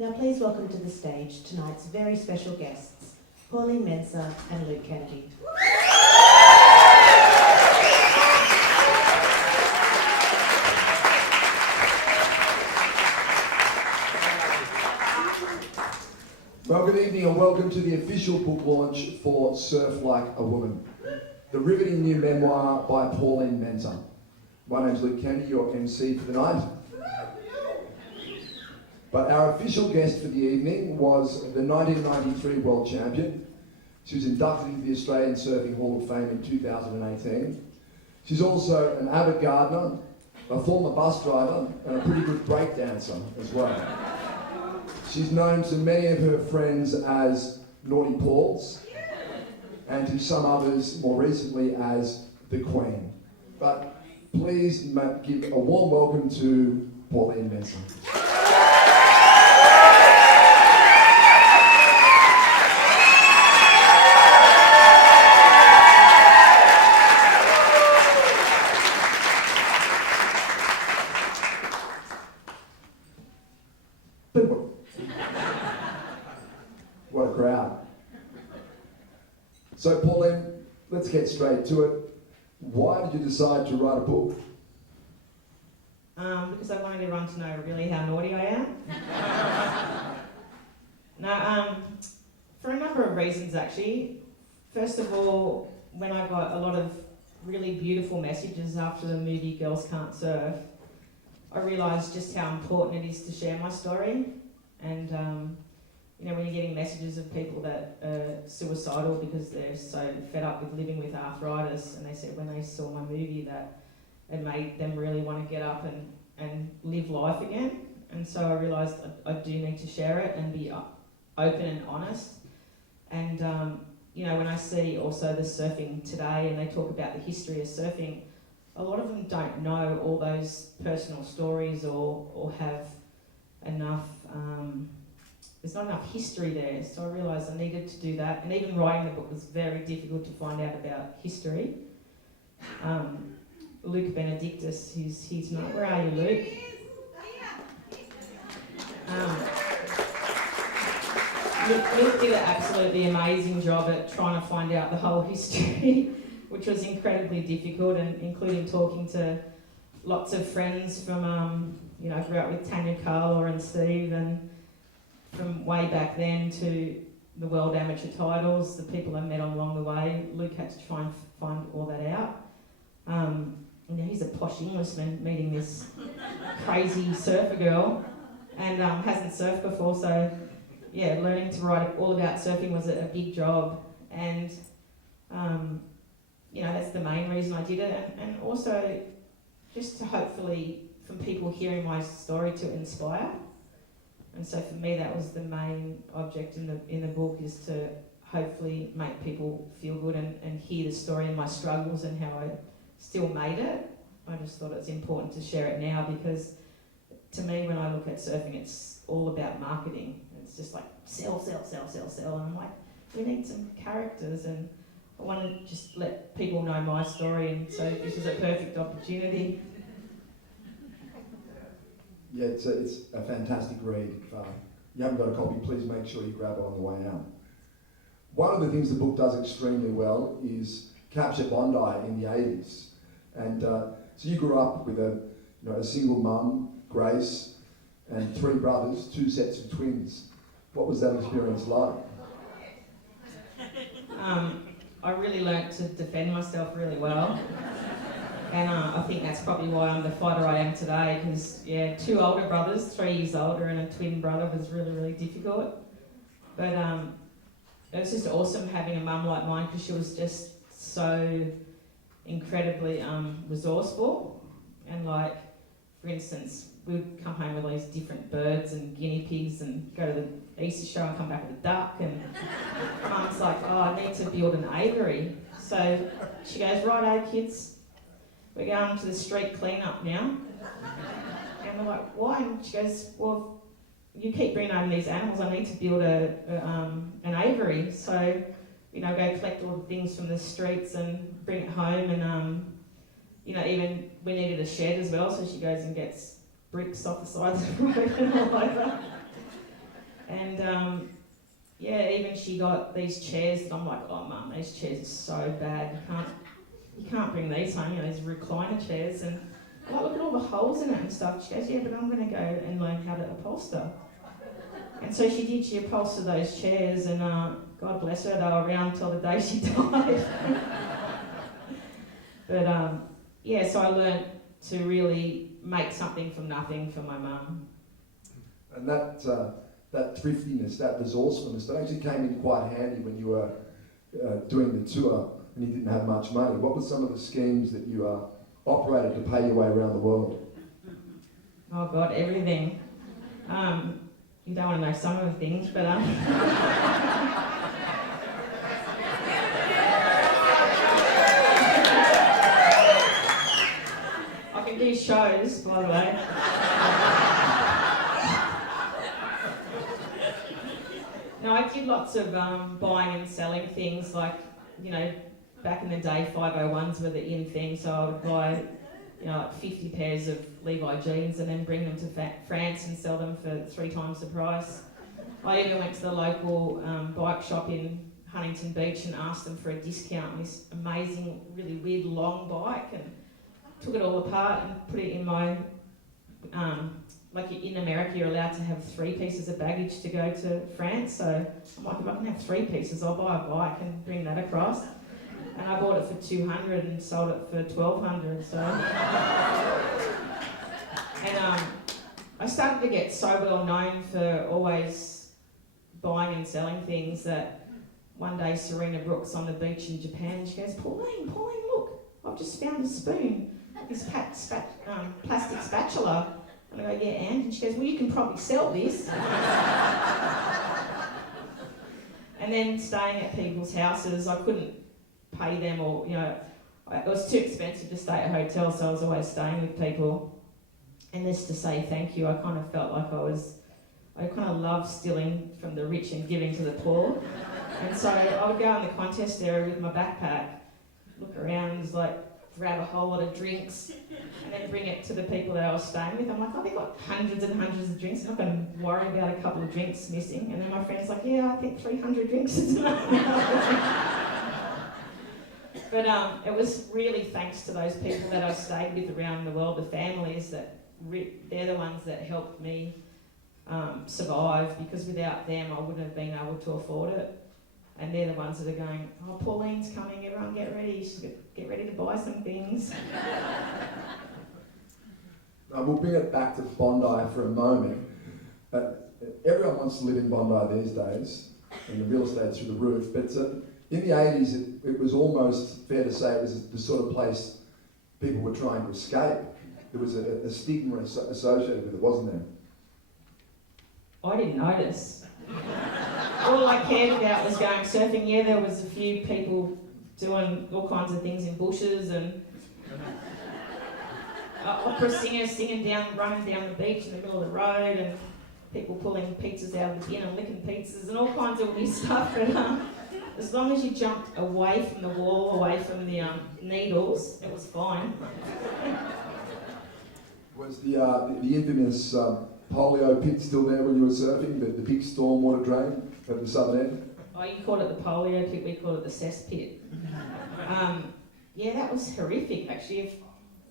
Now please welcome to the stage tonight's very special guests, Pauline Menczer and Luke Kennedy. Well, good evening and welcome to the official book launch for Surf Like a Woman, the riveting new memoir by Pauline Menczer. My name's Luke Kennedy, your MC for the night. But our official guest for the evening was the 1993 World Champion. She was inducted into the Australian Surfing Hall of Fame in 2018. She's also an avid gardener, a former bus driver, and a pretty good break dancer as well. She's known to many of her friends as Naughty Pauls, and to some others more recently as the Queen. But please give a warm welcome to Pauline Menczer. What a crowd. So Pauline, let's get straight to it. Why did you decide to write a book? Because I wanted everyone to know really how naughty I am. For a number of reasons actually. First of all, when I got a lot of really beautiful messages after the movie Girls Can't Surf, I realised just how important it is to share my story. And when you're getting messages of people that are suicidal because they're so fed up with living with arthritis, and they said when they saw my movie that it made them really want to get up and live life again. And so I realised I do need to share it and be open and honest. And when I see also the surfing today and they talk about the history of surfing, a lot of them don't know all those personal stories or have enough, there's not enough history there. So I realised I needed to do that. And even writing the book was very difficult to find out about history. Luke Benedictus, he's not, where are you, Luke? Luke did an absolutely amazing job at trying to find out the whole history, which was incredibly difficult, and including talking to lots of friends from, I grew up with Tanya, Carla and Steve, and from way back then to the World Amateur titles, the people I met along the way. Luke had to try and find all that out. He's a posh Englishman meeting this crazy surfer girl and hasn't surfed before, so yeah, learning to write all about surfing was a big job. And that's the main reason I did it, and also just to hopefully, from people hearing my story, to inspire. And so for me, that was the main object in the book, is to hopefully make people feel good and hear the story and my struggles and how I still made it. I just thought it's important to share it now, because to me, when I look at surfing, it's all about marketing. It's just like sell, sell, sell, sell, sell. And I'm like, we need some characters, and I want to just let people know my story, and so this was a perfect opportunity. Yeah, it's a fantastic read. If you haven't got a copy, please make sure you grab it on the way out. One of the things the book does extremely well is capture Bondi in the 80s. And so you grew up with a single mum, Grace, and 3 brothers, 2 sets of twins. What was that experience like? I really learnt to defend myself really well. And I think that's probably why I'm the fighter I am today, because 2 older brothers, 3 years older, and a twin brother was really, really difficult. But it was just awesome having a mum like mine, because she was just so incredibly resourceful. And like, for instance, we'd come home with all these different birds and guinea pigs and go to the Easter show and come back with a duck, and Mum's like, oh, I need to build an aviary. So she goes, righto kids, we're going to the street clean-up now. And we're like, why? And she goes, well, you keep bringing home these animals, I need to build an aviary. So, go collect all the things from the streets and bring it home. And, even we needed a shed as well, so she goes and gets bricks off the side of the road and all over. And yeah, even she got these chairs that I'm like, oh mum, these chairs are so bad. You can't bring these home, you know, these recliner chairs. And I'm like, look at all the holes in it and stuff. She goes, yeah, but I'm going to go and learn how to upholster. And so she did. She upholstered those chairs, and God bless her, they were around till the day she died. But yeah, so I learned to really make something from nothing for my mum. And that thriftiness, that resourcefulness, that actually came in quite handy when you were doing the tour and you didn't have much money. What were some of the schemes that you operated to pay your way around the world? Oh God, everything. You don't want to know some of the things, but I can do shows, by the way. No, I did lots of buying and selling things, like, you know, back in the day, 501s were the in thing, so I would buy, you know, like 50 pairs of Levi jeans and then bring them to France and sell them for 3 times the price. I even went to the local bike shop in Huntington Beach and asked them for a discount on this amazing, really weird long bike, and took it all apart and put it in my, like in America you're allowed to have 3 pieces of baggage to go to France, so I'm like, if I can have 3 pieces, I'll buy a bike and bring that across. And I bought it for $200 and sold it for $1,200. So, and I started to get so well known for always buying and selling things that one day Serena Brooks on the beach in Japan, she goes, Pauline, look, I've just found a spoon, this plastic spatula. And I go, yeah, and she goes, well, you can probably sell this. And then staying at people's houses, I couldn't pay them, or, you know, it was too expensive to stay at hotels, so I was always staying with people. And just to say thank you, I kind of felt like I kind of love stealing from the rich and giving to the poor. And so I would go in the contest area with my backpack, look around, just like grab a whole lot of drinks, and then bring it to the people that I was staying with. I'm like, oh, they've got hundreds and hundreds of drinks, I'm not going to worry about a couple of drinks missing. And then my friend's like, yeah, I think 300 drinks is enough. But it was really thanks to those people that I stayed with around the world, the families, that they're the ones that helped me survive, because without them I wouldn't have been able to afford it. And they're the ones that are going, oh, Pauline's coming, everyone get ready, get ready to buy some things. We'll bring it back to Bondi for a moment. Everyone wants to live in Bondi these days, and the real estate's through the roof, but in the 80s it was almost fair to say it was the sort of place people were trying to escape. There was a stigma associated with it, wasn't there? I didn't notice. All I cared about was going surfing. Yeah, there was a few people doing all kinds of things in bushes, and opera singers running down the beach in the middle of the road, and people pulling pizzas out of the bin and licking pizzas and all kinds of weird stuff. But as long as you jumped away from the wall, away from the needles, it was fine. Was the infamous Polio pit still there when you were surfing, the big stormwater drain at the southern end? Oh, you called it the Polio pit, we called it the cess pit. Yeah, that was horrific, actually,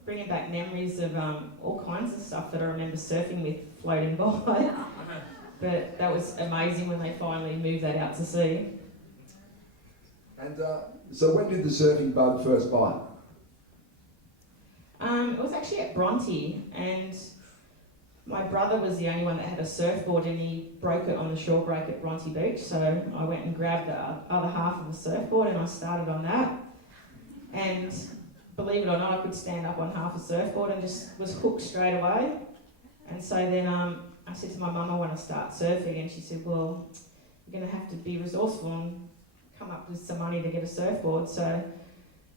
bringing back memories of all kinds of stuff that I remember surfing with floating by. But that was amazing when they finally moved that out to sea. And so when did the surfing bug first bite? It was actually at Bronte, and my brother was the only one that had a surfboard, and he broke it on the shore break at Bronte Beach, so I went and grabbed the other half of the surfboard and I started on that. And believe it or not, I could stand up on half a surfboard and just was hooked straight away. And so then I said to my mum, I want to start surfing, and she said, well, you're going to have to be resourceful and come up with some money to get a surfboard. So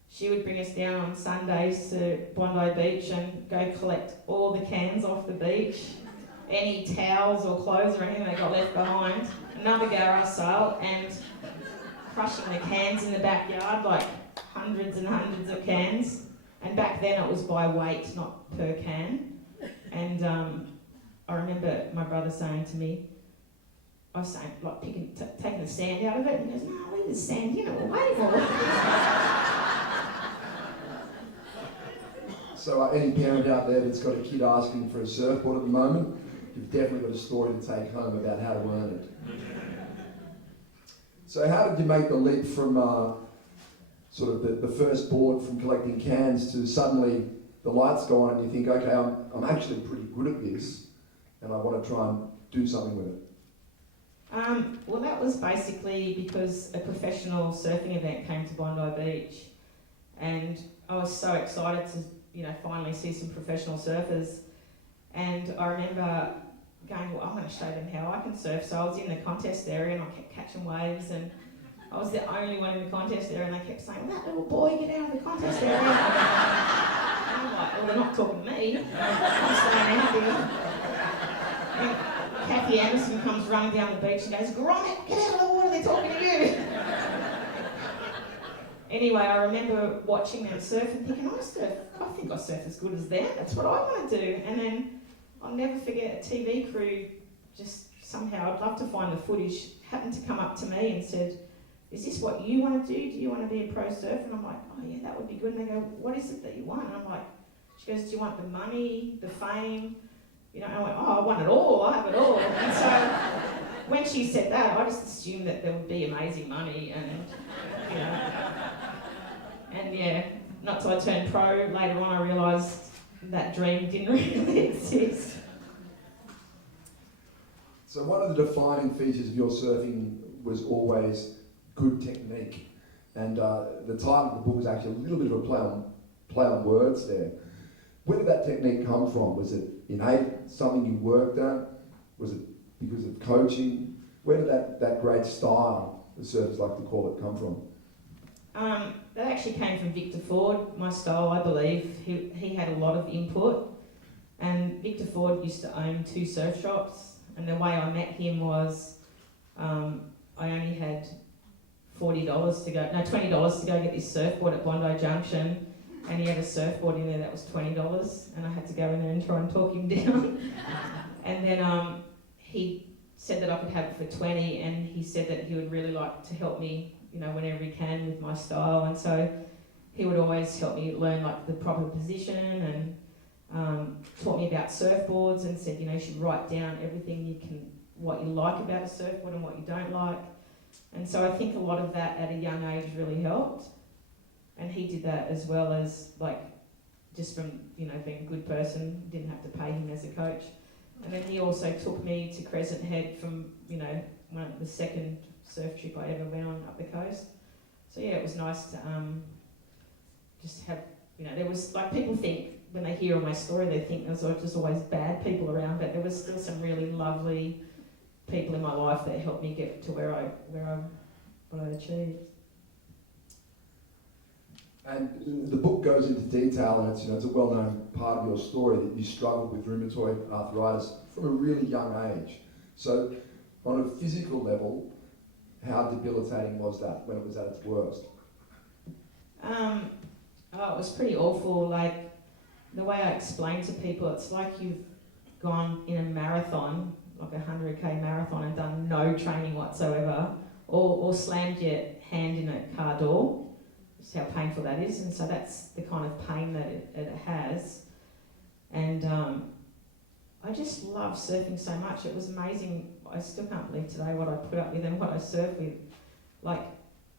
she would bring us down on Sundays to Bondi Beach and go collect all the cans off the beach, any towels or clothes or anything that got left behind, another Garra sail, and crushing the cans in the backyard, like hundreds and hundreds of cans. And back then it was by weight, not per can. And I remember my brother saying to me, I was saying, like, taking the sand out of it, and he goes, no, leave the sand in, it will wave all right. So any parent out there that's got a kid asking for a surfboard at the moment, you've definitely got a story to take home about how to earn it. So how did you make the leap from sort of the first board from collecting cans to suddenly the lights go on and you think, okay, I'm actually pretty good at this and I want to try and do something with it? Well, that was basically because a professional surfing event came to Bondi Beach, and I was so excited to, finally see some professional surfers. And I remember going, well, I'm going to show them how I can surf. So I was in the contest area and I kept catching waves, and I was the only one in the contest area, and they kept saying, that little boy, get out of the contest area. And I'm like, well, they're not talking to me. I'm staying out here. And Kathy Anderson comes running down the beach and goes, Gromit, get out of the water, they're talking to you. Anyway, I remember watching them surf and thinking, I think I surf as good as them, that's what I want to do. And then I'll never forget, a TV crew just somehow, I'd love to find the footage, happened to come up to me and said, is this what you want to do? Do you want to be a pro surfer? And I'm like, oh yeah, that would be good. And they go, what is it that you want? And I'm like, she goes, do you want the money, the fame? And I went, oh, I want it all, I have it all. And so when she said that, I just assumed that there would be amazing money and not till I turned pro, later on I realised that dream didn't really exist. So one of the defining features of your surfing was always good technique. And the title of the book is actually a little bit of a play on words there. Where did that technique come from? Was it innate, something you worked at? Was it because of coaching? Where did that great style, the surfers like to call it, come from? That actually came from Victor Ford, my style, I believe. He had a lot of input, and Victor Ford used to own 2 surf shops, and the way I met him was I only had $20 to go get this surfboard at Bondi Junction, and he had a surfboard in there that was $20, and I had to go in there and try and talk him down. And then he said that I could have it for $20, and he said that he would really like to help me, whenever he can with my style. And so he would always help me learn like the proper position, and taught me about surfboards, and said, you should write down everything what you like about a surfboard and what you don't like. And so I think a lot of that at a young age really helped. And he did that as well as, just from, being a good person, didn't have to pay him as a coach. And then he also took me to Crescent Head from, the second surf trip I ever went on up the coast. So yeah, it was nice to just have, there was, people think, when they hear my story, they think there's just always bad people around, but there was still some really lovely people in my life that helped me get to what I achieved. And the book goes into detail, and it's a well-known part of your story that you struggled with rheumatoid arthritis from a really young age. So on a physical level, how debilitating was that when it was at its worst? It was pretty awful. The way I explain to people, it's like you've gone in a marathon, like a 100k marathon, and done no training whatsoever, or slammed your hand in a car door. Just how painful that is. And so that's the kind of pain that it has. And I just love surfing so much. It was amazing. I still can't believe today what I put up with and what I surfed with.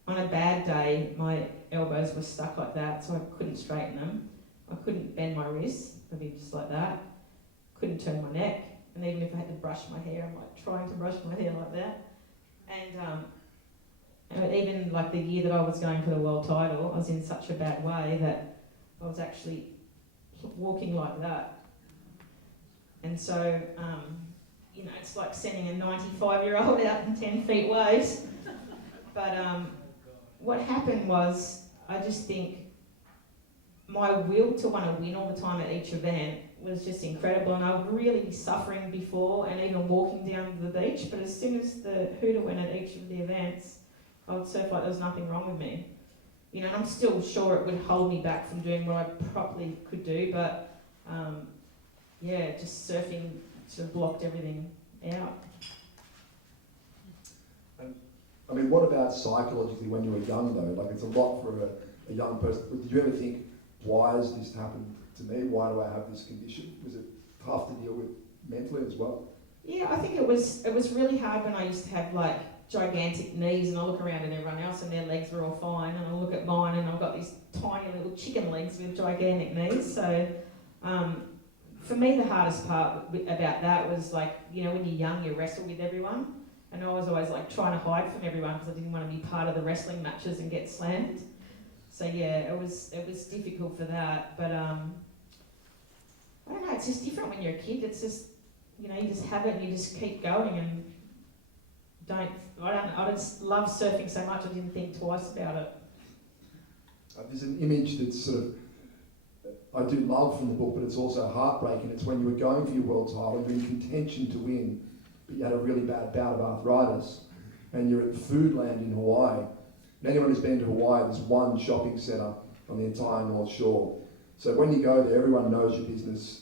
On a bad day, my elbows were stuck like that, so I couldn't straighten them. I couldn't bend my wrists, I'd be just like that. Couldn't turn my neck. And even if I had to brush my hair, I'm trying to brush my hair like that. And even the year that I was going for the world title, I was in such a bad way that I was actually walking like that. And so, it's like sending a 95-year-old out in 10 feet waves. But what happened was, I just think my will to want to win all the time at each event was just incredible, and I would really be suffering before and even walking down the beach, but as soon as the hooter went at each of the events, I would surf like there was nothing wrong with me. And I'm still sure it would hold me back from doing what I properly could do, but just surfing sort of blocked everything out. what about psychologically when you were young though? Like it's a lot for a young person. Did you ever think, why has this happened to me? Why do I have this condition? Was it tough to deal with mentally as well? Yeah, I think it was really hard when I used to have like gigantic knees and I look around at everyone else and their legs were all fine, and I look at mine and I've got these tiny little chicken legs with gigantic knees. So for me the hardest part about that was like, you know, when you're young you wrestle with everyone, and I was always like trying to hide from everyone because I didn't want to be part of the wrestling matches and get slammed. So yeah, it was difficult for that, but I don't know, it's just different when you're a kid. It's just, you know, you just have it and you just keep going and I just love surfing so much I didn't think twice about it. There's an image that's sort of, I do love from the book, but it's also heartbreaking. It's when you were going for your world title, you're in contention to win, but you had a really bad bout of arthritis, and you're at Foodland in Hawaii. And anyone who's been to Hawaii, there's one shopping centre on the entire North Shore. So when you go there, everyone knows your business.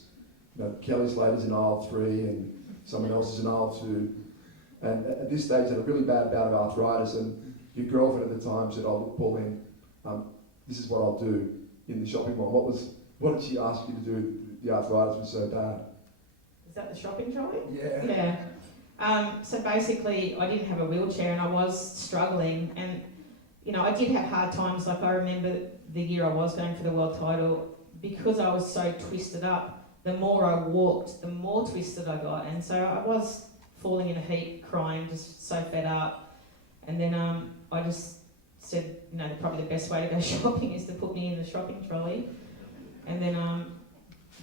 You know, Kelly Slater's in aisle 3 and someone else is in aisle 2. And at this stage, had a really bad bout of arthritis, and your girlfriend at the time said, "Oh, look, Pauline, this is what I'll do in the shopping mall." What did she ask you to do? The arthritis was so bad. Is that the shopping trolley? Yeah. Yeah. So basically, I didn't have a wheelchair and I was struggling, and you know, I did have hard times. Like I remember the year I was going for the world title, because I was so twisted up. The more I walked, the more twisted I got, and so I was falling in a heap, crying, just so fed up. And then I just said, you know, probably the best way to go shopping is to put me in the shopping trolley. And then,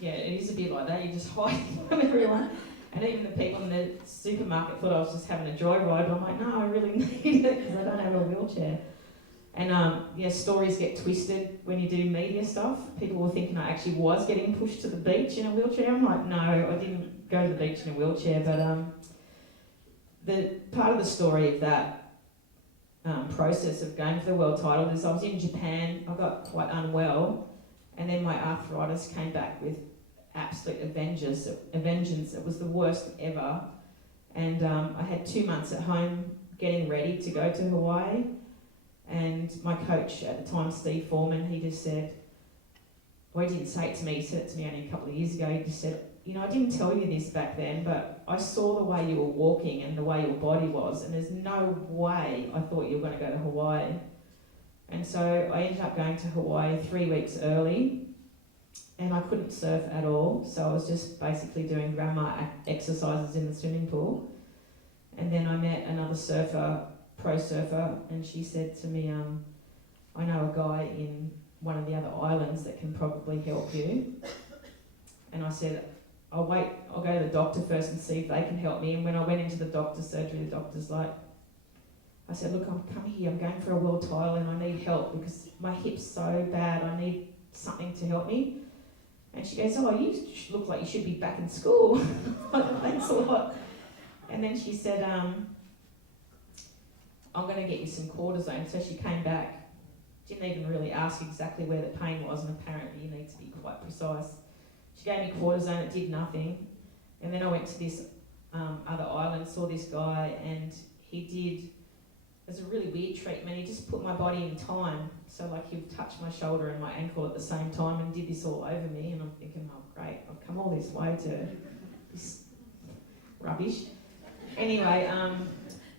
yeah, it is a bit like that. You just hide from everyone. And even the people in the supermarket thought I was just having a joyride. But I'm like, no, I really need it because I don't have a wheelchair. And yeah, stories get twisted when you do media stuff. People were thinking I actually was getting pushed to the beach in a wheelchair. I'm like, no, I didn't go to the beach in a wheelchair. But the part of the story of that process of going for the world title is I was in Japan. I got quite unwell, and then my arthritis came back with absolute vengeance. It was the worst ever, and I had 2 months at home getting ready to go to Hawaii. And my coach at the time, Steve Foreman, he just said, well, he didn't say it to me, he said it to me only a couple of years ago. He just said, you know, I didn't tell you this back then, but I saw the way you were walking and the way your body was, and there's no way I thought you were going to go to Hawaii. And so I ended up going to Hawaii 3 weeks early, and I couldn't surf at all, so I was just basically doing grandma exercises in the swimming pool. And then I met another surfer, pro surfer, and she said to me, I know a guy in one of the other islands that can probably help you. And I said, I'll go to the doctor first and see if they can help me. And when I went into the doctor's surgery, the doctor's like, I said, look, I'm coming here, I'm going for a world title and I need help because my hip's so bad, I need something to help me. And she goes, oh, you look like you should be back in school. Thanks a lot. And then she said, I'm going to get you some cortisone. So she came back, didn't even really ask exactly where the pain was, and apparently you need to be quite precise. She gave me cortisone, it did nothing. And then I went to this other island, saw this guy, and it was a really weird treatment. He just put my body in time. So like he would touch my shoulder and my ankle at the same time and did this all over me. And I'm thinking, oh great, I've come all this way to this rubbish. Anyway,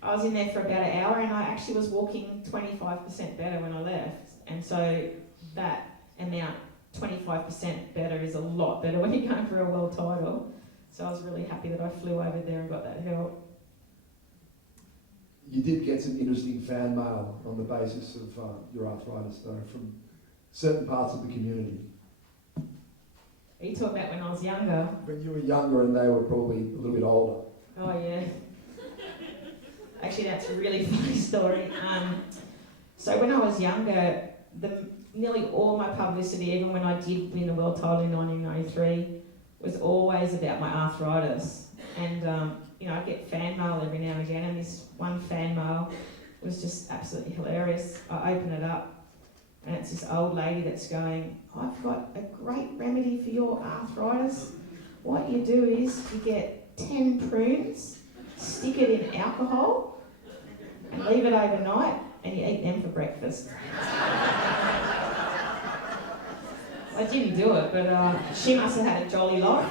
I was in there for about an hour and I actually was walking 25% better when I left. And so that amount, 25% better, is a lot better when you're going for a world title. So I was really happy that I flew over there and got that help. You did get some interesting fan mail on the basis of your arthritis, though, from certain parts of the community. Are you talking about when I was younger? When you were younger and they were probably a little bit older. Oh yeah. Actually, that's a really funny story. So when I was younger, nearly all my publicity, even when I did win the world title in 1993, was always about my arthritis. And you know, I get fan mail every now and again, and this one fan mail was just absolutely hilarious. I open it up, and it's this old lady that's going, I've got a great remedy for your arthritis. What you do is you get 10 prunes, stick it in alcohol, leave it overnight, and you eat them for breakfast. I didn't do it, but she must have had a jolly life.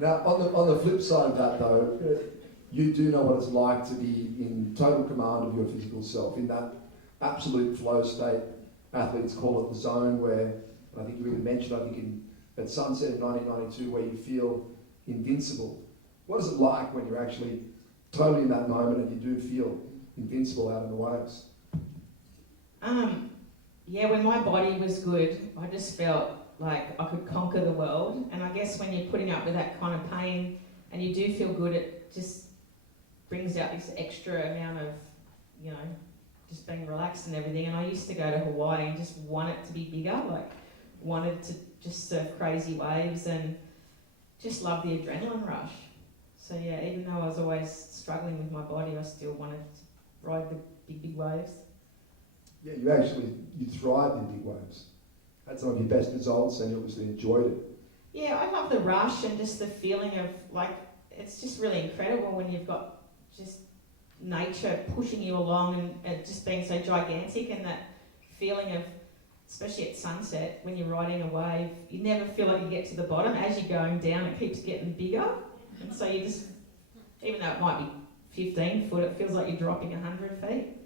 Now, on the flip side of that, though, you do know what it's like to be in total command of your physical self, in that absolute flow state. Athletes call it the zone, where I think you even mentioned, at Sunset in 1992, where you feel invincible. What is it like when you're actually totally in that moment and you do feel invincible out in the waves? Yeah, when my body was good, I just felt like I could conquer the world. And I guess when you're putting up with that kind of pain and you do feel good, it just brings out this extra amount of, just being relaxed and everything. And I used to go to Hawaii and just want it to be bigger, wanted to just surf crazy waves and just love the adrenaline rush. So yeah, even though I was always struggling with my body, I still wanted to ride the big waves. Yeah, you thrived in big waves. Had some of your best results and you obviously enjoyed it. Yeah, I love the rush and just the feeling of, it's just really incredible when you've got just nature pushing you along and just being so gigantic, and that feeling of, especially at sunset, when you're riding a wave, you never feel like you get to the bottom. As you're going down, it keeps getting bigger. And so you just, even though it might be 15 foot, it feels like you're dropping 100 feet.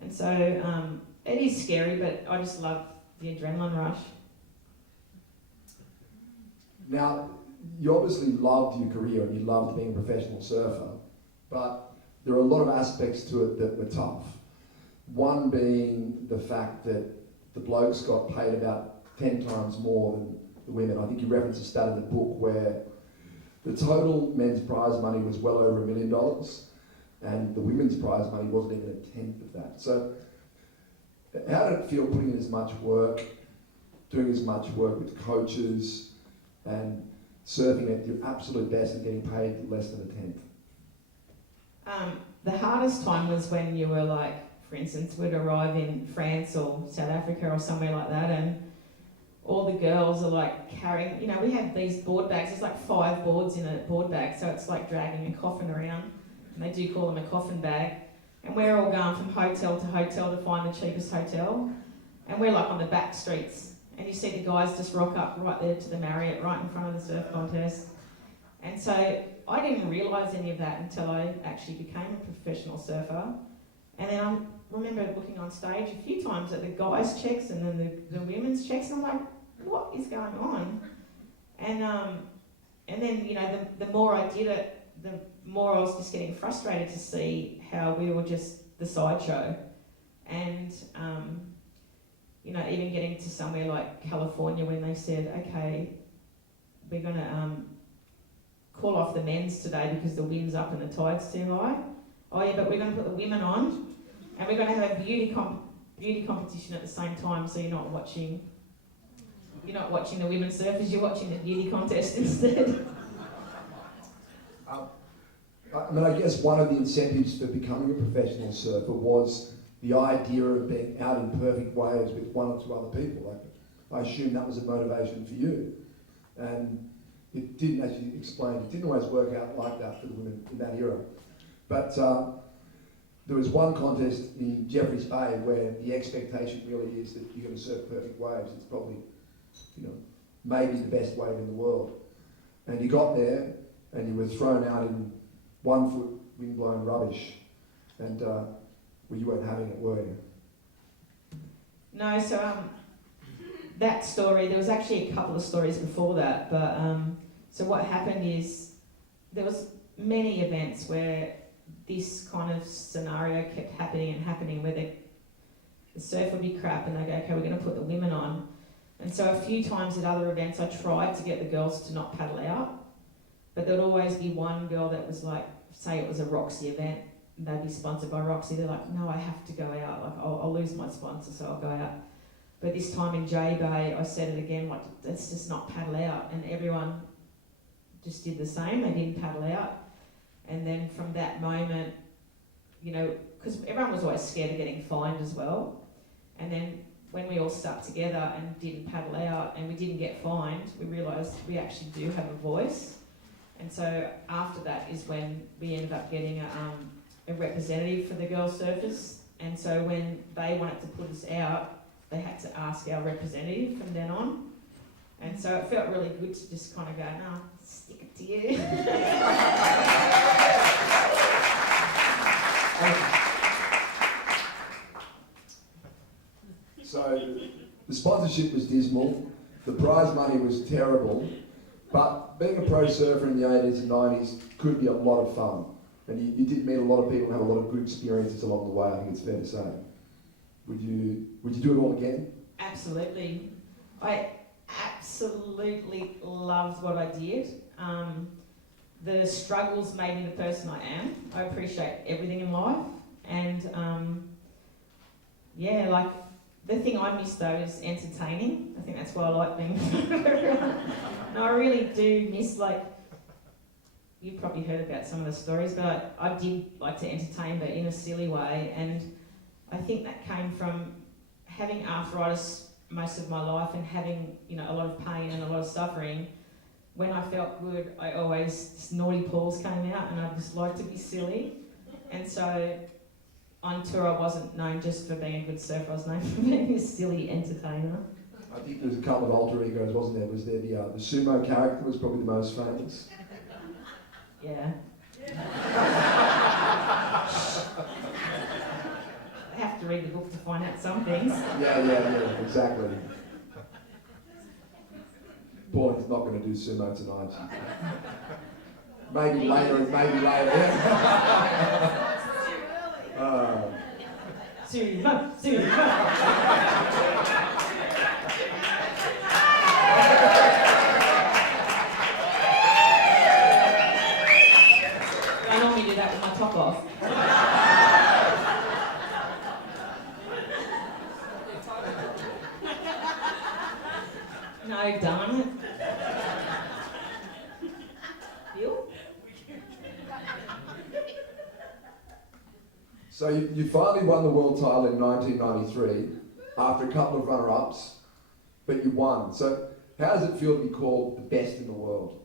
And so it is scary, but I just love the adrenaline rush. Now, you obviously loved your career and you loved being a professional surfer, but there are a lot of aspects to it that were tough. One being the fact that the blokes got paid about 10 times more than the women. I think you referenced a stat in the book where the total men's prize money was well over $1 million, and the women's prize money wasn't even a tenth of that. So how did it feel putting in as much work, doing as much work with coaches, and surfing at your absolute best and getting paid less than a tenth? The hardest time was when you were for instance, we'd arrive in France or South Africa or somewhere like that, and all the girls are carrying, we have these board bags, there's 5 boards in a board bag, so it's like dragging a coffin around, and they do call them a coffin bag, and we're all going from hotel to hotel to find the cheapest hotel, and we're on the back streets, and you see the guys just rock up right there to the Marriott, right in front of the surf contest. And so I didn't realise any of that until I actually became a professional surfer. And then I remember looking on stage a few times at the guys' checks and then the women's checks, and I'm like, what is going on? And then, the more I did it, the more I was just getting frustrated to see how we were just the sideshow. And, even getting to somewhere like California when they said, okay, we're going to call off the men's today because the wind's up and the tide's too high. Oh yeah, but we're going to put the women on, and we're going to have a beauty competition at the same time, so you're not watching the women surfers, you're watching the beauty contest instead. I guess one of the incentives for becoming a professional surfer was the idea of being out in perfect waves with 1 or 2 other people. I assume that was a motivation for you. And it didn't, as you explained, it didn't always work out like that for the women in that era. But there was one contest in Jeffreys Bay where the expectation really is that you're going to surf perfect waves. It's probably, maybe the best wave in the world. And you got there and you were thrown out in 1 foot wind-blown rubbish. And you weren't having it, were you? No, so that story, there was actually a couple of stories before that, but so what happened is there was many events where this kind of scenario kept happening and happening, where the surf would be crap and they go, okay, we're going to put the women on. And so a few times at other events I tried to get the girls to not paddle out, but there'd always be one girl that was say it was a Roxy event, and they'd be sponsored by Roxy, they're like, no, I have to go out, I'll lose my sponsor, so I'll go out. But this time in J Bay, I said it again, let's just not paddle out, and everyone just did the same, they didn't paddle out. And then from that moment, because everyone was always scared of getting fined as well, and then when we all stuck together and didn't paddle out and we didn't get fined, we realised we actually do have a voice. And so after that is when we ended up getting a representative for the girls' surfers. And so when they wanted to put us out, they had to ask our representative from then on. And so it felt really good to just kind of go, no, stick it to you. So the sponsorship was dismal, the prize money was terrible, but being a pro surfer in the 80s and 90s could be a lot of fun. And you did meet a lot of people and have a lot of good experiences along the way, I think it's fair to say. Would you do it all again? Absolutely. I absolutely loved what I did. The struggles made me the person I am. I appreciate everything in life. And yeah, like the thing I miss though is entertaining. I think that's why I like being and I really do miss, like, you've probably heard about some of the stories, but I did like to entertain, but in a silly way. And I think that came from having arthritis most of my life and having, you know, a lot of pain and a lot of suffering. When I felt good, I always, just naughty Pauls came out and I just liked to be silly. And so on tour I wasn't known just for being a good surfer, I was known for being a silly entertainer. I think there was a couple of alter egos, wasn't there? Was there the sumo character was probably the most famous? Yeah. I have to read the book to find out some things. Yeah, exactly. Pauline's not going to do sumo tonight. Maybe later. Sumo. I normally do that with my top off. No, darn it. Bill? So you finally won the world title in 1993 after a couple of runner-ups, but you won. So how does it feel to be called the best in the world?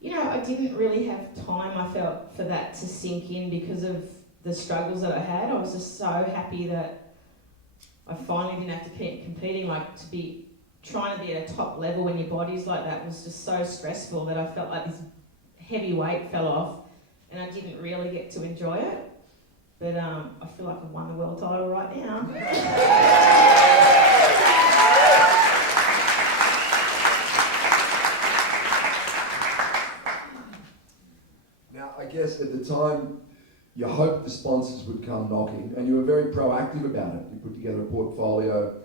You know, I didn't really have time, I felt, for that to sink in because of the struggles that I had. I was just so happy that I finally didn't have to keep competing. Like, to be trying to be at a top level when your body's like that was just so stressful that I felt like this heavy weight fell off and I didn't really get to enjoy it. But I feel like I've won the world title right now. Now, I guess at the time, you hoped the sponsors would come knocking, and you were very proactive about it. You put together a portfolio,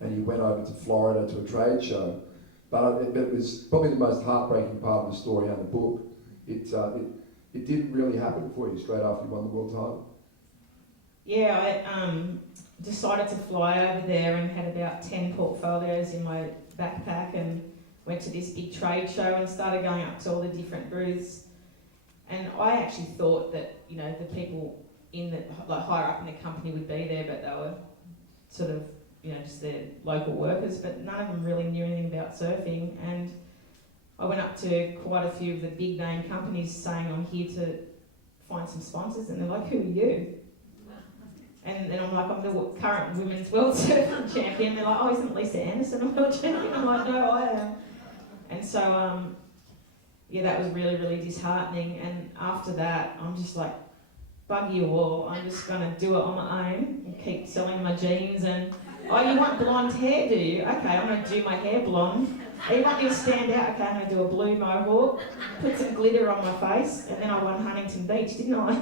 and you went over to Florida to a trade show. But it was probably the most heartbreaking part of the story and the book. It didn't really happen for you straight after you won the world title. Yeah, I decided to fly over there and had about 10 portfolios in my backpack and went to this big trade show and started going up to all the different booths. And I actually thought that, you know, the people in the, like, higher up in the company would be there, but they were sort of, you know, just their local workers, but none of them really knew anything about surfing. And I went up to quite a few of the big name companies saying I'm here to find some sponsors, and they're like, who are you? And then I'm like, I'm the current women's world surfing champion. They're like, oh, isn't Lisa Anderson a world champion? I'm like, no, I am. And so, yeah, that was really, really disheartening. And after that, I'm just like, bug you all. I'm just going to do it on my own and keep selling my jeans. And, oh, you want blonde hair, do you? Okay, I'm going to do my hair blonde. Oh, you want me to stand out? Okay, I'm going to do a blue mohawk, put some glitter on my face, and then I won Huntington Beach, didn't I?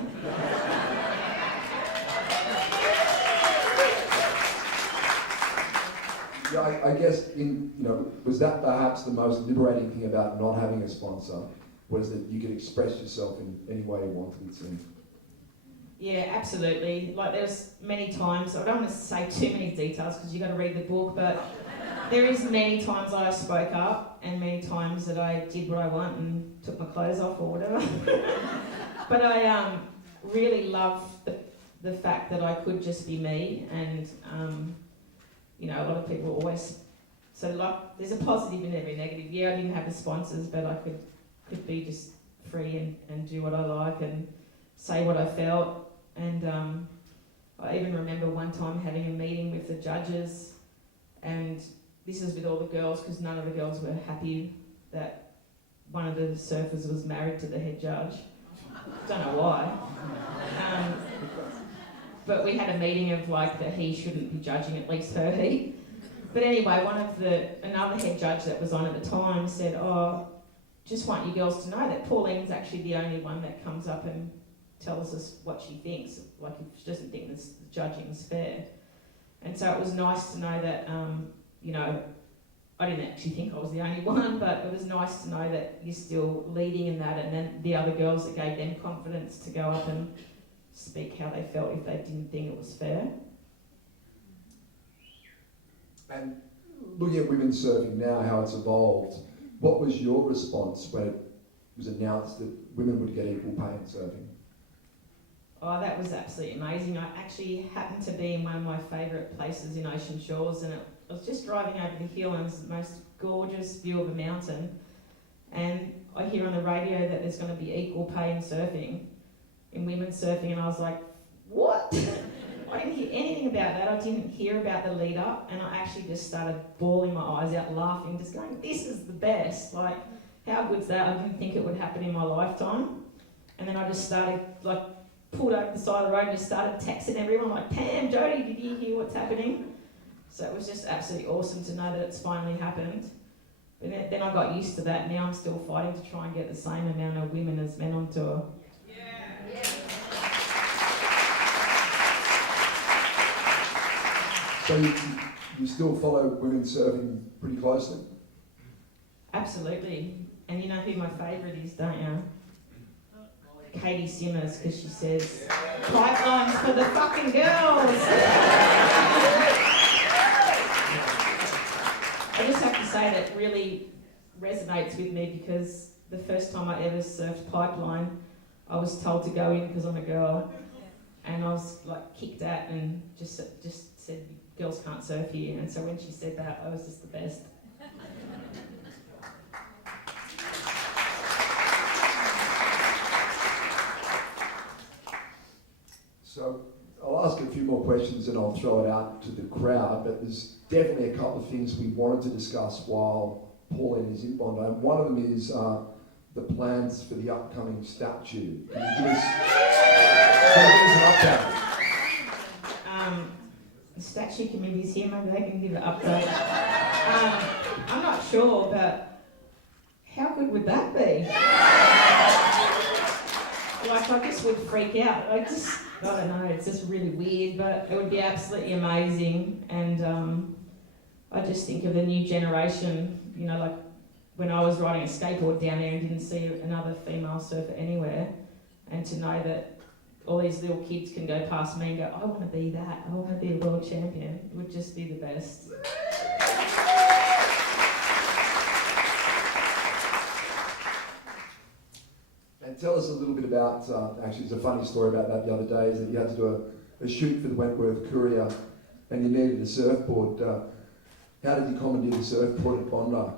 Yeah, I guess was that perhaps the most liberating thing about not having a sponsor, was that you could express yourself in any way you wanted, it seemed? Yeah, absolutely. Like, there was many times, I don't want to say too many details because you've got to read the book, but there is many times I spoke up and many times that I did what I want and took my clothes off or whatever. But I really loved the fact that I could just be me, and you know, a lot of people always, so like, there's a positive in every negative. Yeah, I didn't have the sponsors, but I could could be just free and do what I like and say what I felt. And I even remember one time having a meeting with the judges, and this is with all the girls because none of the girls were happy that one of the surfers was married to the head judge. Don't know why. But we had a meeting of like that he shouldn't be judging, at least her heat. But anyway, another head judge that was on at the time said, "Oh, just want you girls to know that Pauline's actually the only one that comes up and tells us what she thinks, like if she doesn't think this judging's fair." And so it was nice to know that, you know, I didn't actually think I was the only one, but it was nice to know that you're still leading in that, and then the other girls that gave them confidence to go up and speak how they felt if they didn't think it was fair. And looking at women's surfing now, how it's evolved, what was your response when it was announced that women would get equal pay in surfing? Oh, that was absolutely amazing. I actually happened to be in one of my favourite places in Ocean Shores, and I was just driving over the hill, and it was the most gorgeous view of a mountain. And I hear on the radio that there's going to be equal pay in surfing, in women's surfing, and I was like, what? I didn't hear anything about that. I didn't hear about the lead up, and I actually just started bawling my eyes out, laughing, just going, this is the best. Like, how good's that? I didn't think it would happen in my lifetime. And then I just started, like, pulled over the side of the road and just started texting everyone, like, Pam, Jodie, did you hear what's happening? So it was just absolutely awesome to know that it's finally happened. But then I got used to that. Now I'm still fighting to try and get the same amount of women as men on tour. So you still follow women's surfing pretty closely? Absolutely. And you know who my favourite is, don't you? Katie Simmers, because she says, pipelines for the fucking girls! I just have to say that really resonates with me, because the first time I ever surfed pipeline, I was told to go in because I'm a girl, and I was like kicked at and just said, girls can't surf here. And so when she said that, I was just the best. So I'll ask a few more questions and I'll throw it out to the crowd, but there's definitely a couple of things we wanted to discuss while Pauline is in Bondi. And one of them is the plans for the upcoming statue. Can you give us an update? The statue committee's here, maybe they can give an update. I'm not sure, but how good would that be? Like, I just would freak out. I don't know, it's just really weird, but it would be absolutely amazing. And I just think of the new generation, you know, like when I was riding a skateboard down there and didn't see another female surfer anywhere, and to know that all these little kids can go past me and go, I want to be that, I want to be a world champion. It would just be the best. And tell us a little bit about, actually there's a funny story about that the other day, is that you had to do a shoot for the Wentworth Courier and you needed a surfboard. How did you commandeer the surfboard at Bondi?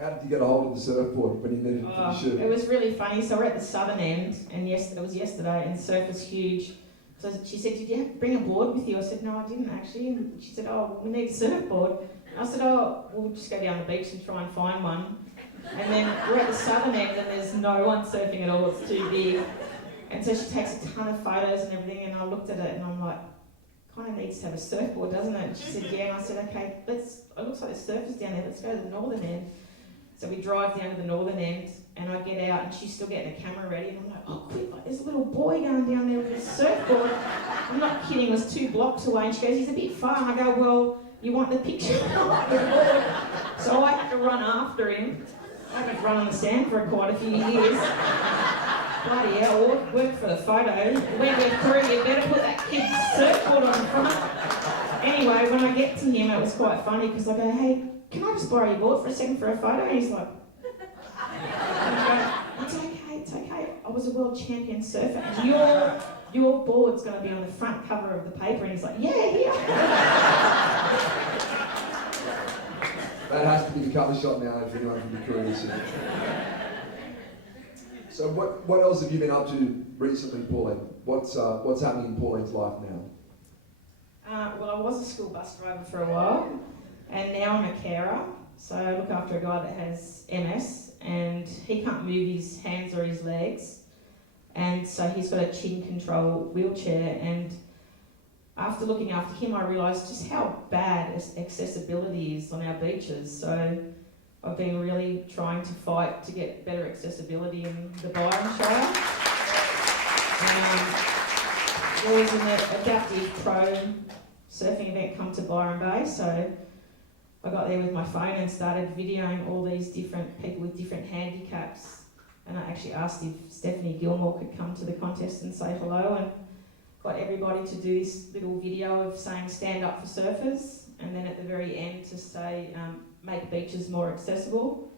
How did you get a hold of the surfboard when you needed it for the shoot? It was really funny. So we're at the southern end, and yes, it was yesterday, and surf was huge. So she said, did you bring a board with you? I said, no, I didn't actually. And she said, oh, we need a surfboard. And I said, oh, we'll just go down the beach and try and find one. And then we're at the southern end, and there's no one surfing at all. It's too big. And so she takes a ton of photos and everything, and I looked at it, and I'm like, kind of needs to have a surfboard, doesn't it? And she said, yeah. And I said, okay, it looks like there's surfers down there. Let's go to the northern end. So we drive down to the northern end, and I get out, and she's still getting a camera ready, and I'm like, oh, quick, like, there's a little boy going down there with a surfboard. I'm not kidding, it was 2 blocks away, and she goes, he's a bit far. And I go, well, you want the picture? So I had to run after him. I haven't run on the sand for quite a few years. Bloody hell, worked for the photo. Wentworth Courier, you better put that kid's surfboard on the front. Anyway, when I get to him, it was quite funny, because I go, hey, can I just borrow your board for a second for a photo? And he's like, it's okay. I was a world champion surfer, and your board's going to be on the front cover of the paper. And he's like, yeah, here. That has to be the cover shot now if anyone can be curious. So what else have you been up to recently, Pauline? What's happening in Pauline's life now? Well, I was a school bus driver for a while, and now I'm a carer. So I look after a guy that has MS, and he can't move his hands or his legs, and so he's got a chin control wheelchair. And after looking after him, I realised just how bad accessibility is on our beaches. So I've been really trying to fight to get better accessibility in the Byron Shire. There was an adaptive pro surfing event come to Byron Bay, so I got there with my phone and started videoing all these different people with different handicaps. And I actually asked if Stephanie Gilmore could come to the contest and say hello, and got everybody to do this little video of saying stand up for surfers, and then at the very end to say make beaches more accessible.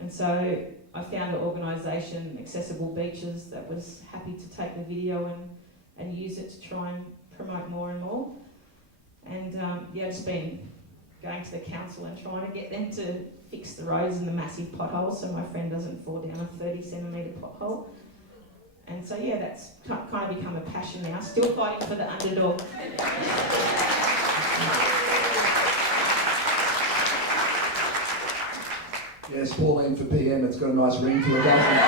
And so I found an organisation, Accessible Beaches, that was happy to take the video and use it to try and promote more and more. And yeah, just been going to the council and trying to get them to fix the roads and the massive potholes so my friend doesn't fall down a 30-centimetre pothole. And so yeah, that's kind of become a passion now. Still fighting for the underdog. Yes, Pauline for PM, it's got a nice ring to it, doesn't it?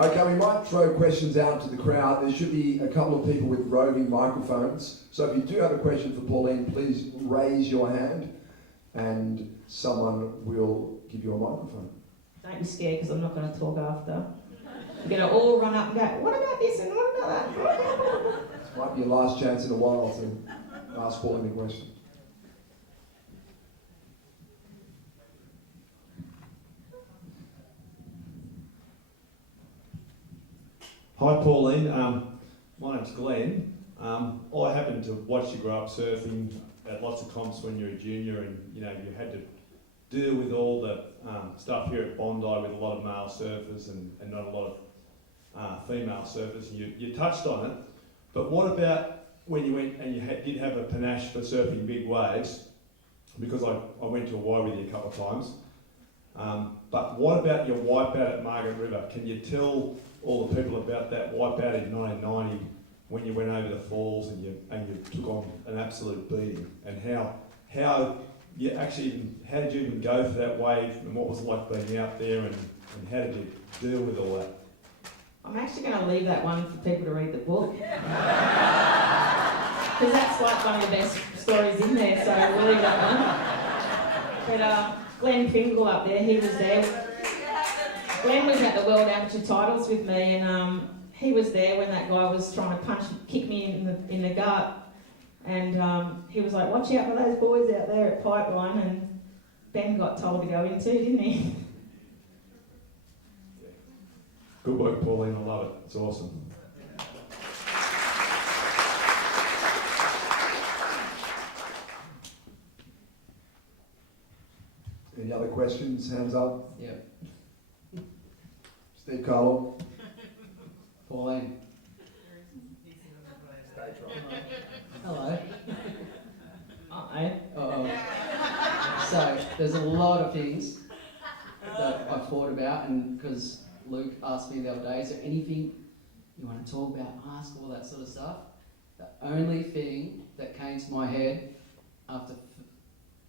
Okay, we might throw questions out to the crowd. There should be a couple of people with roving microphones. So if you do have a question for Pauline, please raise your hand and someone will give you a microphone. Don't be scared, because I'm not going to talk after. You're going to all run up and go, what about this and what about that? This might be your last chance in a while to ask Pauline a question. Hi Pauline, my name's Glenn. I happened to watch you grow up surfing at lots of comps when you were a junior, and you had to deal with all the stuff here at Bondi with a lot of male surfers and not a lot of female surfers. And you touched on it, but what about when you went and you did have a panache for surfing big waves? Because I went to Hawaii with you a couple of times. But what about your wipeout at Margaret River? Can you tell all the people about that wipeout in 1990 when you went over the falls and you took on an absolute beating, and how you actually how did you even go for that wave, and what was it like being out there, and how did you deal with all that? I'm actually going to leave that one for people to read the book. Because that's like one of the best stories in there, so we'll leave that one. But Glenn Pringle up there, he was there. Glenn was at the World Amateur Titles with me, and he was there when that guy was trying to kick me in the gut. And he was like, watch out for those boys out there at Pipeline, and Ben got told to go in too, didn't he? Good work, Pauline, I love it, it's awesome. Any other questions? Hands up. Yeah. Steve Carlo. Pauline. Hello. Uh-oh. So, there's a lot of things that I've thought about, and because Luke asked me the other day, is there anything you want to talk about, ask, all that sort of stuff? The only thing that came to my head after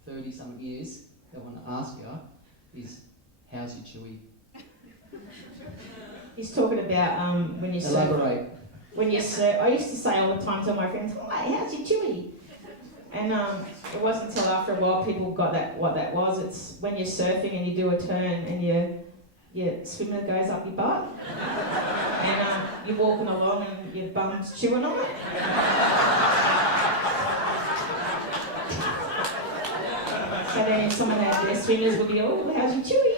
30-something years that I want to ask you is, how's your chewy? He's talking about when you surf. Elaborate. When you surf, I used to say all the time to my friends, "Hi, how's your chewy?" And it wasn't until after a while people got that what that was. It's when you're surfing and you do a turn and your swimmer goes up your butt, and you're walking along and your bum's chewing on it. So then if someone out there, swimmers will be, "Oh, how's your chewy?"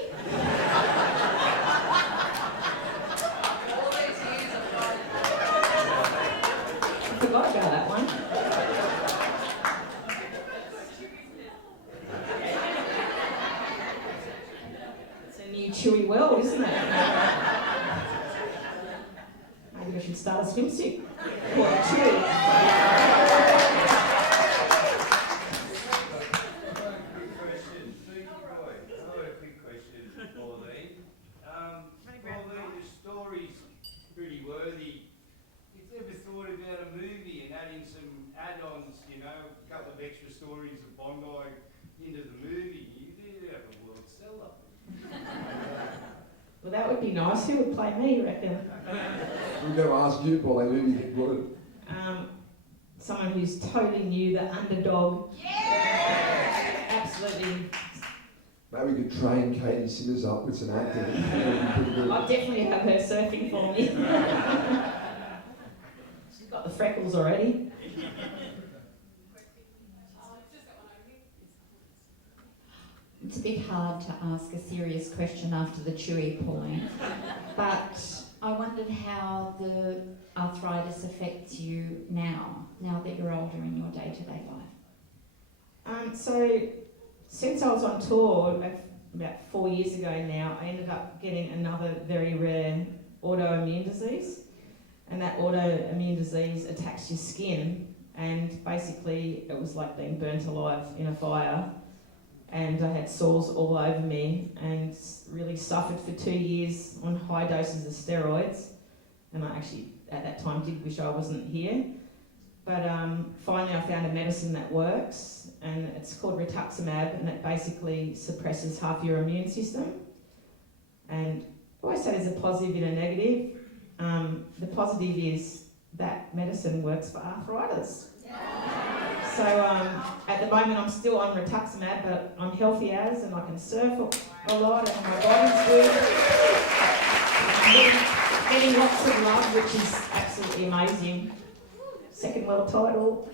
I forgot about that one. It's a new chewy world, isn't it? Maybe we should start a swimsuit. Called chewy. nice. Who would play me, you reckon? We're going to ask you, Pauline, who do you think would? Someone who's totally new, the underdog. Yeah! Absolutely. Maybe we could train Katie Sinners up with some acting. I'll definitely have her surfing for me. She's got the freckles already. It's a bit hard to ask a serious question after the chewy, Pauline, but I wondered how the arthritis affects you now that you're older in your day-to-day life. So, since I was on tour about 4 years ago now, I ended up getting another very rare autoimmune disease. And that autoimmune disease attacks your skin, and basically it was like being burnt alive in a fire. And I had sores all over me and really suffered for 2 years on high doses of steroids. And I actually, at that time, did wish I wasn't here. But finally I found a medicine that works, and it's called rituximab, and it basically suppresses half your immune system. And I always say there's a positive and a negative. The positive is that medicine works for arthritis. So at the moment I'm still on rituximab, but I'm healthy as, and I can surf a lot, and my body's good. I'm getting lots of love, which is absolutely amazing. Second world title.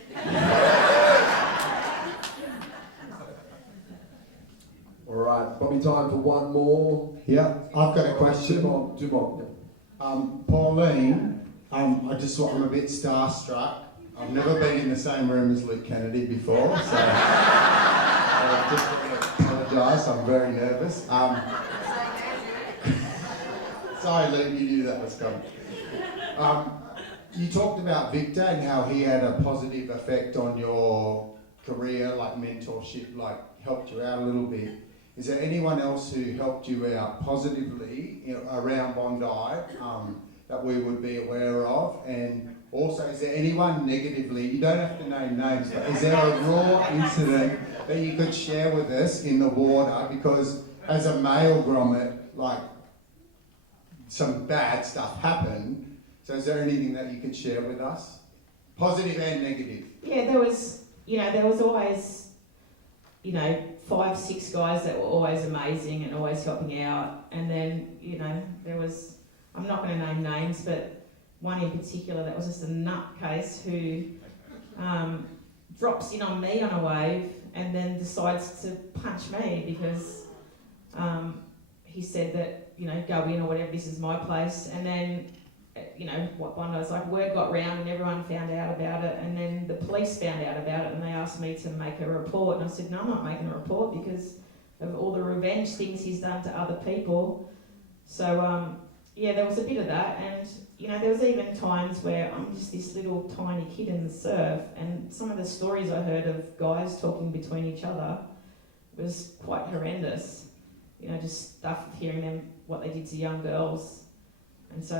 All right, probably time for one more. Yeah, I've got a question. Two more. Pauline, I'm a bit starstruck. I've never been in the same room as Luke Kennedy before, so I just want to apologise, I'm very nervous. Sorry Luke, you knew that was coming. You talked about Victor and how he had a positive effect on your career, like mentorship, like helped you out a little bit. Is there anyone else who helped you out positively around Bondi that we would be aware of? And also, is there anyone negatively, you don't have to name names, but is there a raw incident that you could share with us in the water? Because as a male grommet, like, some bad stuff happened. So is there anything that you could share with us? Positive and negative. Yeah, there was always, 5, 6 guys that were always amazing and always helping out. And then, there was, I'm not going to name names, but one in particular that was just a nutcase who drops in on me on a wave and then decides to punch me because he said that, go in or whatever, this is my place. And then, what Bondi was like, word got round and everyone found out about it, and then the police found out about it and they asked me to make a report, and I said, no, I'm not making a report because of all the revenge things he's done to other people. So, there was a bit of that, and there was even times where I'm just this little tiny kid in the surf, and some of the stories I heard of guys talking between each other was quite horrendous. Just stuff of hearing them, what they did to young girls. And so,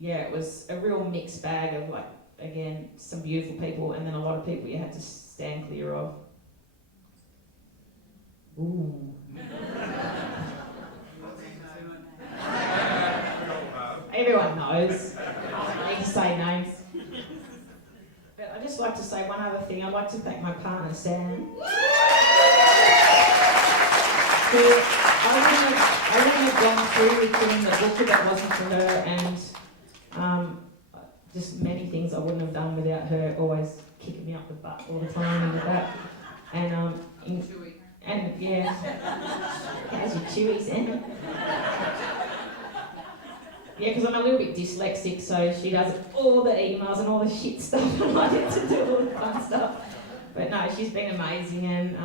it was a real mixed bag of, like, again, some beautiful people and then a lot of people you had to stand clear of. Ooh. Everyone knows. I don't need to say names. But I'd just like to say one other thing. I'd like to thank my partner, Sam. I wouldn't have gone through with doing the book if that wasn't for her, and just many things I wouldn't have done without her always kicking me up the butt all the time and that. And yeah, how's your chewy, Sam? Yeah, because I'm a little bit dyslexic, so she does all the emails and all the shit stuff, and I get to do all the fun stuff. But no, she's been amazing, and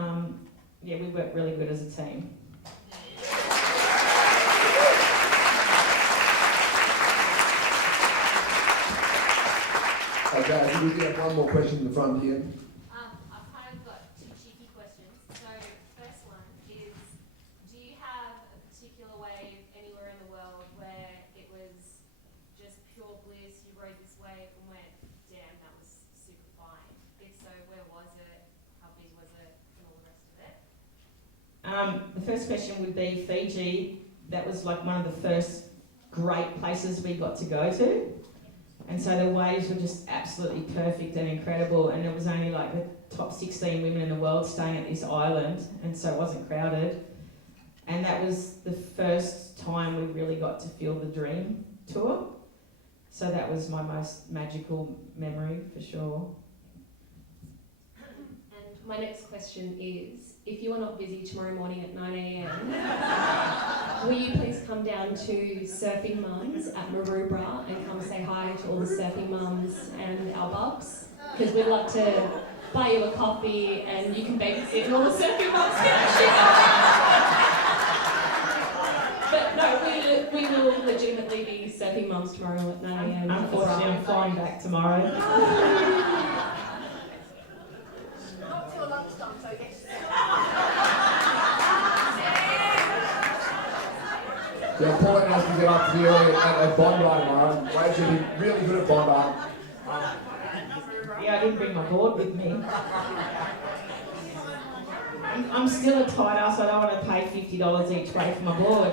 we work really good as a team. Okay, so we get one more question in the front here. I've kind of got 2 cheeky questions. So, first one is, do you have a particular wave anywhere in the world where it was just pure bliss, you rode this wave and went, damn, that was super fine? If so, where was it? How big was it? And all the rest of it? The first question would be Fiji, that was like one of the first great places we got to go to. And so the waves were just absolutely perfect and incredible, and it was only like the top 16 women in the world staying at this island, and so it wasn't crowded. And that was the first time we really got to feel the dream tour. So that was my most magical memory for sure. And my next question is, if you are not busy tomorrow morning at 9 a.m, will you please come down to Surfing Mums at Maroubra and come say hi to all the surfing mums and our bubs? Because we'd love to buy you a coffee and you can babysit and all the surfing mums But no, we will legitimately be surfing mums tomorrow at 9 a.m. Unfortunately, I'm flying back tomorrow. Not till lunchtime, so yes. Yeah, Pauline has to get up to the early at Bondi tomorrow. Waves will be really good at Bondi. Yeah, I didn't bring my board with me. I'm still a tight ass, so I don't want to pay $50 each way for my board.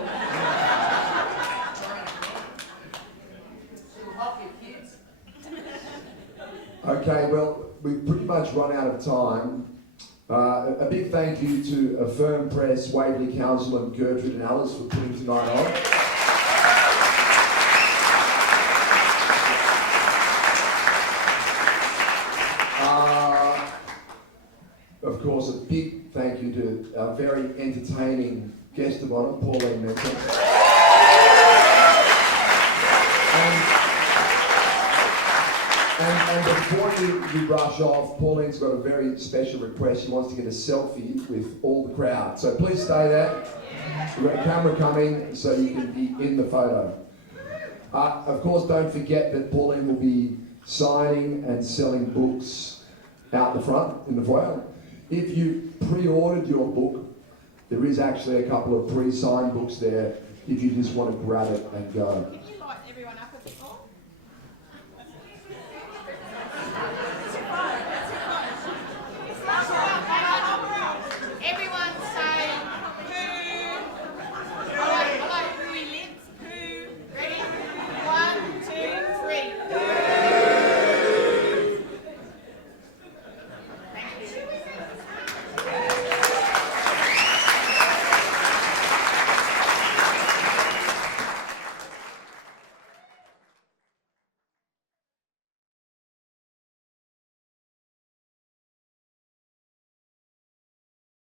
Okay, well, we've pretty much run out of time. A big thank you to Affirm Press, Waverley Council and Gertrude and Alice for putting tonight on. Of course, a big thank you to our very entertaining guest of honour, Pauline Menczer. And before you rush off, Pauline's got a very special request. She wants to get a selfie with all the crowd. So please stay there. We've got a camera coming so you can be in the photo. Of course, don't forget that Pauline will be signing and selling books out the front in the foyer. If you pre-ordered your book, there is actually a couple of pre-signed books there if you just want to grab it and go.